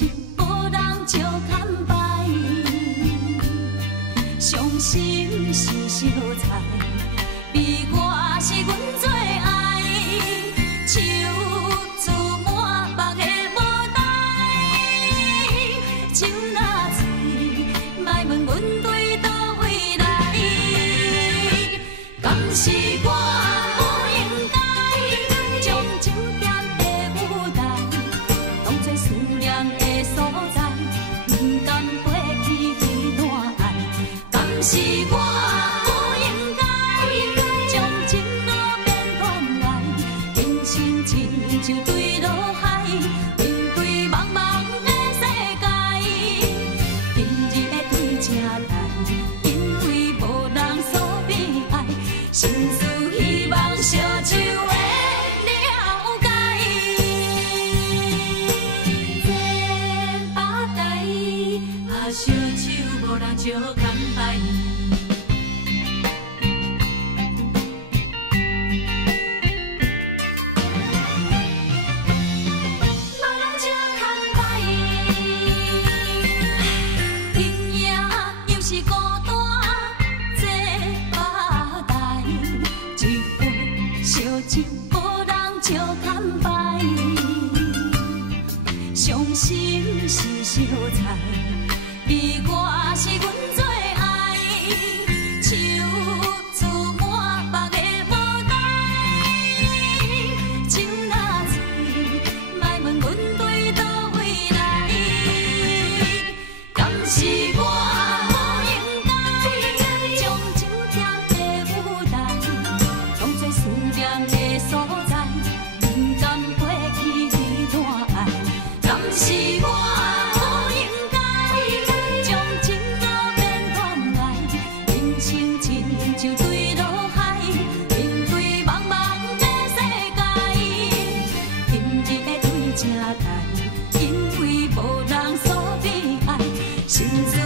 情无人照看摆，伤心是小菜，悲歌是阮最爱，手自满目的无代，酒若醉，莫问阮对倒位来，敢是我？ 是我不应该将情路变断来，人生亲像对落海，面对茫茫的世界，今日的对正台，因为无人所悲哀，心思希望相守的了解，这把台啊，相守无人照看摆。 情无人照看摆，伤心是小菜，悲歌是阮最爱，手自满目的无代，酒若醉，莫问阮对倒位来，敢是我？ 是我不应该将情路变断来，人生亲像对落海，面对茫茫的世界，今日的对正台，因为无人所悲哀，心。